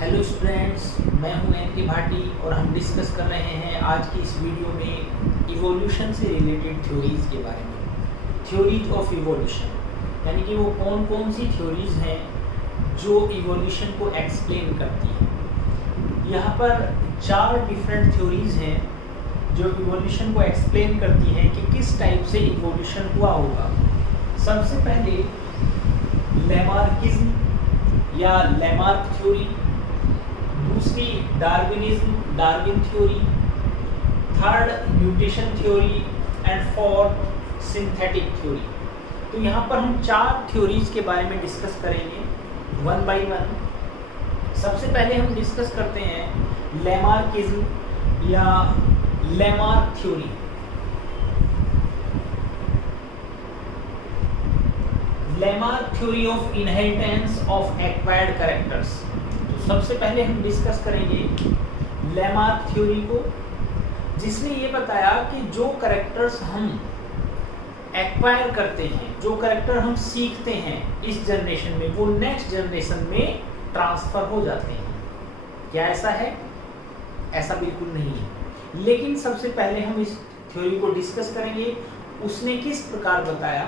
Hello students, मैं हूं NK. Bhati और हम डिस्कस कर रहे हैं आज की इस वीडियो में इवोल्यूशन से रिलेटेड थ्योरीज़ के बारे में। थ्योरीज ऑफ इवोल्यूशन यानी कि वो कौन कौन सी थ्योरीज़ हैं जो इवोल्यूशन को एक्सप्लेन करती हैं। यहाँ पर 4 डिफरेंट थ्योरीज़ हैं जो इवोल्यूशन को एक्सप्लेन करती हैं कि किस टाइप से इवोल्यूशन हुआ होगा। सबसे पहले लैमार्किज्म या लैमार्क थ्योरी, दूसरी Darwinism Darwin theory, third mutation theory and fourth synthetic theory. तो यहाँ पर हम 4 थ्योरीज के बारे में डिस्कस करेंगे वन बाय वन। सबसे पहले हम डिस्कस करते हैं लैमार्किज्म या Lamarck theory. Lamarck theory of inheritance of acquired characters. तो सबसे पहले हम डिस्कस करेंगे लैमार्क थ्योरी को, जिसने ये बताया कि जो कैरेक्टर्स हम एक्वायर करते हैं, जो कैरेक्टर हम सीखते हैं इस जनरेशन में, वो नेक्स्ट जनरेशन में ट्रांसफर हो जाते हैं। क्या ऐसा है? ऐसा बिल्कुल नहीं है, लेकिन सबसे पहले हम इस थ्योरी को डिस्कस करेंगे। उसने किस प्रकार बताया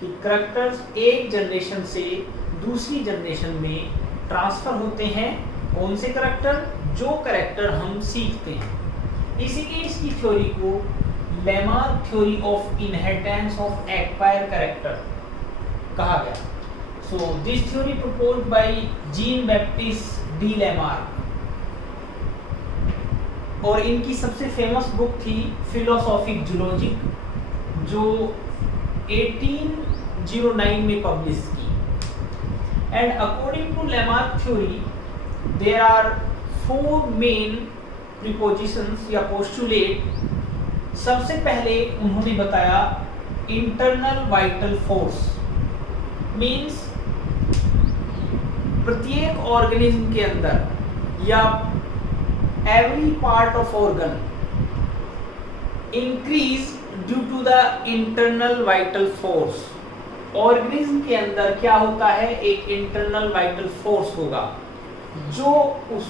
कि कैरेक्टर्स एक जनरेशन से दूसरी जनरेशन में ट्रांसफर होते हैं। कौन से कैरेक्टर? जो कैरेक्टर हम सीखते हैं। इसीलिए इसकी थ्योरी को Lamarck theory of inheritance of acquired character कहा गया। So this theory proposed by Jean Baptiste de Lamarck, और इनकी सबसे फेमस बुक थी फिलोसॉफिक जूलॉजिक, जो 1809 में पब्लिश की। And according to Lamarck theory there are 4 main prepositions या पोस्टुलेट। सबसे पहले उन्होंने बताया इंटरनल वाइटल फोर्स, मीन्स प्रत्येक ऑर्गेनिज्म के अंदर या every part of organ increase due to the internal vital force. Organism के अंदर क्या होता है? एक इंटरनल वाइटल फोर्स होगा जो उस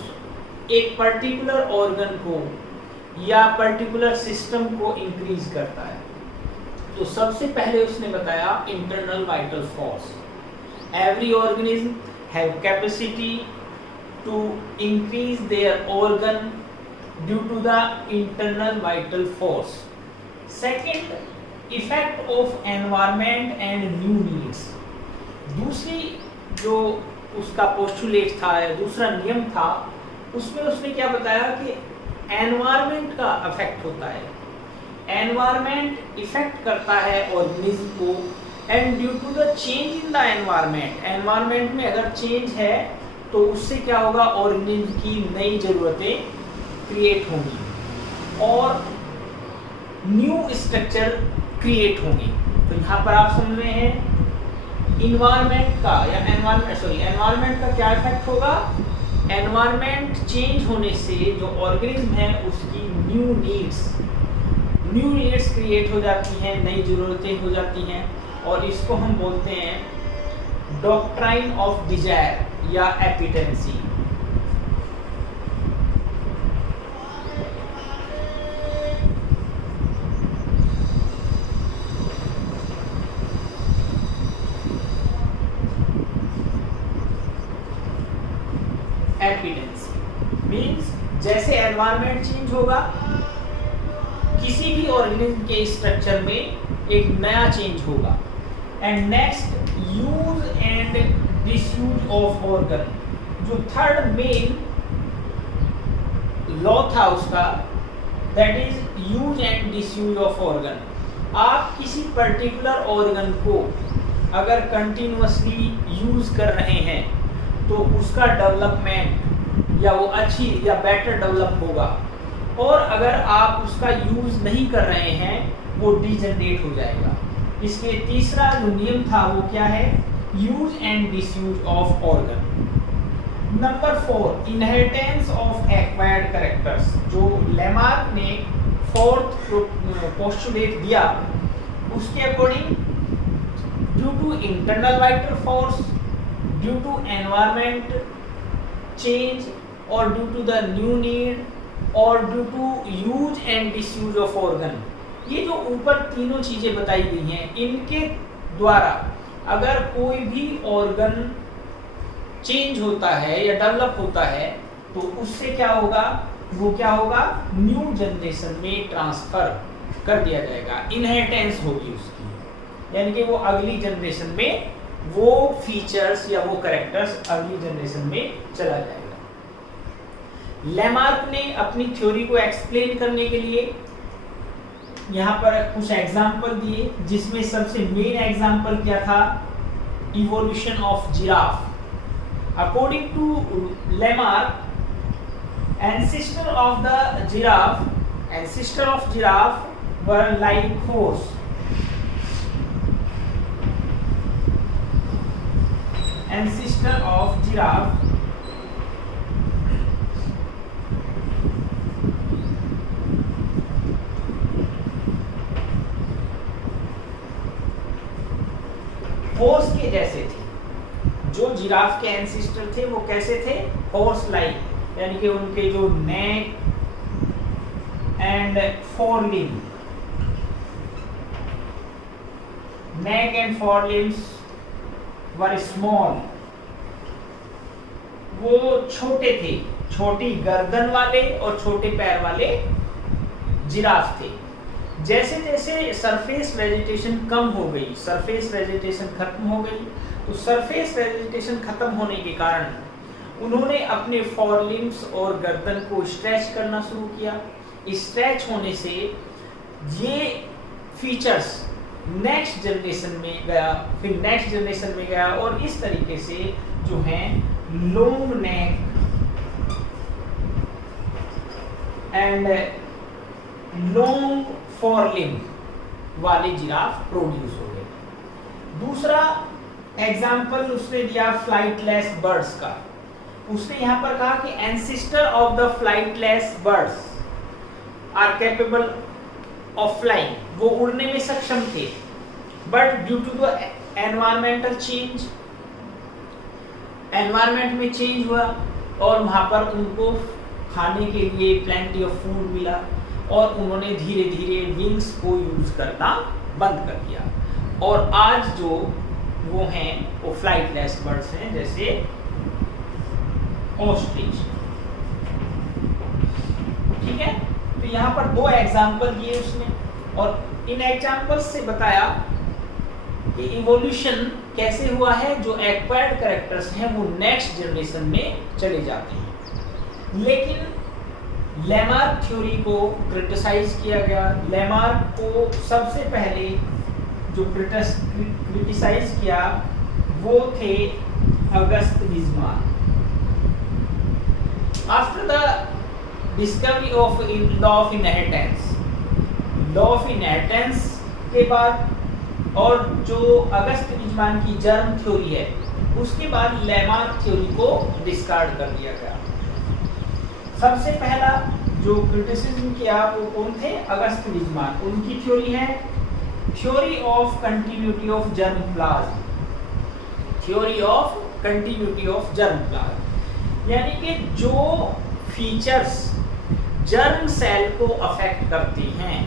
एक पर्टिकुलर ऑर्गन को या पर्टिकुलर सिस्टम को इंक्रीज करता है। तो सबसे पहले उसने बताया internal vital force. Every organism have capacity to increase their organ due to the internal vital force. Second, effect of environment and new needs. दूसरी जो उसका पोस्टुलेट था या दूसरा नियम था, उसमें उसने क्या बताया कि एनवायरनमेंट का इफेक्ट होता है। एनवायरनमेंट इफेक्ट करता है ऑर्गेनिज्म को, and due to the change in the environment, environment में अगर चेंज है तो उससे क्या होगा? ऑर्गेनिज्म की नई जरूरतें क्रिएट होंगी और न्यू स्ट्रक्चर क्रिएट होंगी। तो यहाँ पर आप समझ रहे हैं इन्वायरमेंट का या एनवायरनमेंट का क्या इफेक्ट होगा? एनवायरनमेंट चेंज होने से जो ऑर्गेनिज्म है उसकी न्यू नीड्स क्रिएट हो जाती हैं, नई जरूरतें हो जाती हैं, और इसको हम बोलते हैं डॉक्ट्राइन ऑफ डिजायर या एपिटेंसी। एपिडेंसी मीन्स जैसे एनवायरनमेंट चेंज होगा, किसी भी ऑर्गेनिज्म के स्ट्रक्चर में एक नया चेंज होगा। And next, use and disuse of organ. जो थर्ड मेन लॉ था उसका, that is use and disuse of organ. आप किसी पर्टिकुलर ऑर्गन को अगर कंटिन्यूअसली यूज कर रहे हैं तो उसका डेवलपमेंट या वो अच्छी या बेटर डेवलप होगा, और अगर आप उसका यूज नहीं कर रहे हैं वो डिजनरेट हो जाएगा। इसलिए तीसरा जो नियम था वो क्या है? Use and disuse of organ. Number 4, inheritance of acquired characters. जो लैमार्क ने 4th पोस्टुलेट दिया, उसके according due to internal vital force, due to environment change or due to the new need or due to use and disuse of organ। ये जो ऊपर तीनों चीजें बताई गई हैं, इनके द्वारा अगर कोई भी ऑर्गन चेंज होता है या डेवलप होता है तो उससे क्या होगा, वो क्या होगा, न्यू जनरेशन में ट्रांसफर कर दिया जाएगा, इनहेरिटेंस होगी उसकी, यानी कि वो अगली जनरेशन में वो फीचर्स या वो कैरेक्टर्स अगली जनरेशन में चला जाएगा। लैमार्क ने अपनी थ्योरी को एक्सप्लेन करने के लिए यहाँ पर कुछ एग्जाम्पल दिए, जिसमें सबसे मेन एग्जाम्पल क्या था, evolution of giraffe. According to Lamarck, ancestor of giraffe were like horse। Ancestor of giraffe horse के जैसे थे। जो जिराफ के एंसिस्टर थे वो कैसे थे, हॉर्स लाइक, यानी कि उनके जो neck and four limbs were small, वो छोटे थे, छोटी गर्दन वाले और छोटे पैर वाले जिराफ थे। जैसे जैसे सरफेस वेजिटेशन कम हो गई, सरफेस वेजिटेशन खत्म हो गई, तो सरफेस वेजिटेशन खत्म होने के कारण उन्होंने अपने फोरलिम्स और गर्दन को स्ट्रेच करना शुरू किया। स्ट्रेच होने से ये फीचर्स नेक्स्ट जनरेशन में गया, फिर नेक्स्ट जनरेशन में गया, और इस तरीके से जो है लॉन्ग नेक एंड लॉन्ग फोरलिम वाले जिराफ प्रोड्यूस हो गए। दूसरा एग्जाम्पल उसने दिया फ्लाइटलेस बर्ड्स का। उसने यहाँ पर कहा कि ancestor of the flightless birds are capable of flying, वो उड़ने में सक्षम थे, but due to the environmental change, environment में चेंज हुआ और वहाँ पर उनको खाने के लिए प्लेंटी ऑफ फूड मिला और उन्होंने धीरे धीरे विंग्स को यूज करना बंद कर दिया, और आज जो वो हैं वो फ्लाइटलेस बर्ड्स हैं, जैसे ऑस्ट्रिच। ठीक है, तो यहाँ पर दो एग्जाम्पल दिए उसने, और इन एग्जाम्पल्स से बताया कि इवोल्यूशन कैसे हुआ है, जो एक्वायर्ड कैरेक्टर्स हैं वो नेक्स्ट जनरेशन में चले जाते हैं। लेकिन लैमार्क थ्योरी को क्रिटिसाइज किया गया। लैमार्क को सबसे पहले जो क्रिटिसाइज किया वो थे August Weismann. After the discovery of law of inheritance, law of inheritance के बाद और जो अगस्त वीजमान की जर्म थ्योरी है, उसके बाद लैमार्क थ्योरी को डिस्कार्ड कर दिया गया। सबसे पहला जो क्रिटिसिज्म किया वो कौन थे, अगस्त वीजमान। उनकी थ्योरी है theory of continuity of germ plasm, theory of continuity of germ plasm, यानी कि जो फीचर्स जर्म सेल को अफेक्ट करते हैं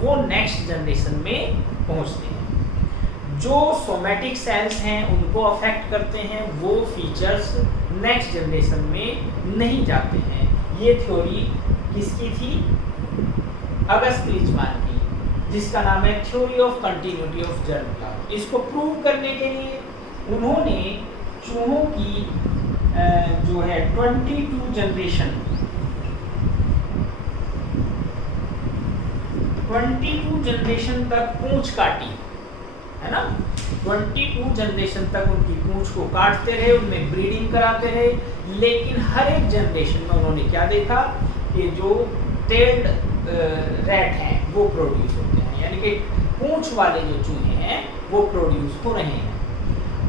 वो नेक्स्ट जनरेशन में पहुंचते हैं। जो सोमैटिक सेल्स हैं उनको अफेक्ट करते हैं, वो फीचर्स नेक्स्ट जनरेशन में नहीं जाते हैं। ये थ्योरी किसकी थी, अगस्त वीजमान की, जिसका नाम है theory of continuity of germ plasm. इसको प्रूव करने के लिए उन्होंने चूहों की जो है 22 जनरेशन 22 जनरेशन तक पूंछ काटी है ना, 22 जनरेशन तक उनकी पूंछ को काटते रहे, उनमें ब्रीडिंग कराते रहे, लेकिन हर एक जनरेशन में उन्होंने क्या देखा कि जो टेल्ड रैट हैं वो प्रोड्यूस होते हैं, यानी कि पूंछ वाले जो चूहे हैं वो प्रोड्यूस हो रहे हैं।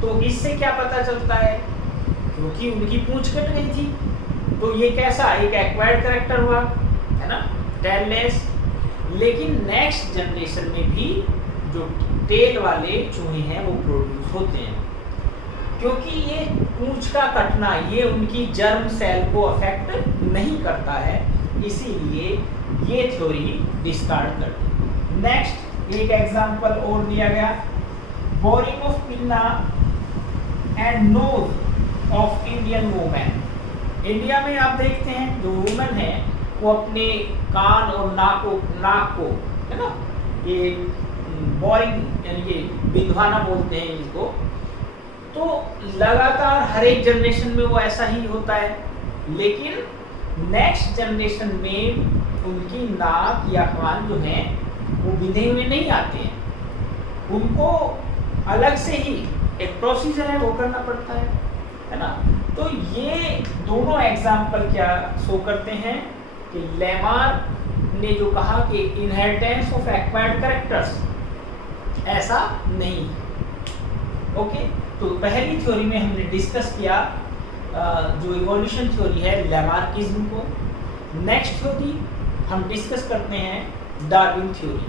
तो इससे क्या पता चलता है, क्योंकि उनकी पूंछ कट गई थी, तो ये कैसा एक एक्वायर्ड कैरेक्टर हुआ है ना, टेललेस। लेकिन नेक्स्ट जनरेशन में भी जो टेल वाले चूहे हैं वो प्रोड्यूस होते हैं। क्योंकि ये पूंछ का कटना ये उनकी जर्म सेल को अफेक्ट नहीं करता है, इसीलिए ये थ्योरी डिस्कार्ड कर दी। नेक्स्ट एक एग्जांपल और दिया गया, boring of pinna and nose of Indian women. India में आप देखते हैं जो वुमेन है वो अपने कान और नाक को है ना, ये बोरिंग यानी कि बिंदवाना बोलते हैं इसको, तो लगातार हर एक जनरेशन में वो ऐसा ही होता है, लेकिन नेक्स्ट जनरेशन में उनकी नाक या कान जो हैं वो बिंधे हुए नहीं आते हैं, उनको अलग से ही एक प्रोसीजर है वो करना पड़ता है ना। तो ये दोनों एग्जाम्पल क्या शो करते हैं कि लेमार ने जो कहा कि इनहेरिटेंस ऑफ एक्वायर्ड कैरेक्टर्स ऐसा नहीं है। ओके, तो पहली थ्योरी में हमने डिस्कस किया जो इवोल्यूशन थ्योरी है लैमार्किज्म को। नेक्स्ट थ्योरी हम डिस्कस करते हैं डार्विन थ्योरी।